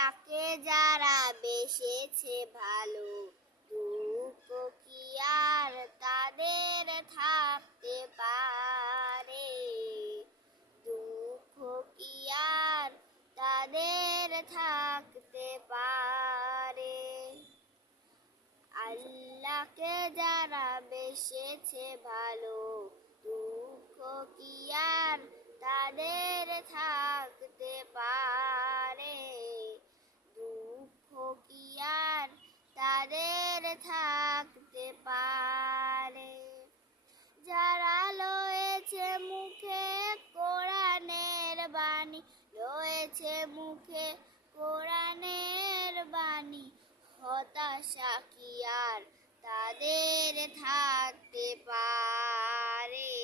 আল্লাহকে যারা বেসেছে ভালো, দুঃখ কি আর তাদের থাকতে পারে? দুঃখ কি আর তাদের থাকতে পারে? আল্লাহকে যারা বেসেছে ভালো, দুঃখ কি আর তাদের থাকতে পারে? দুঃখ কি আর তাদের থাকতে পারে? যারা লয়েছে মুখে কোরআনের বাণী, লয়েছে মুখে কোরআনের বাণী, হতাশা কি আর তাদের থাকতে পারে?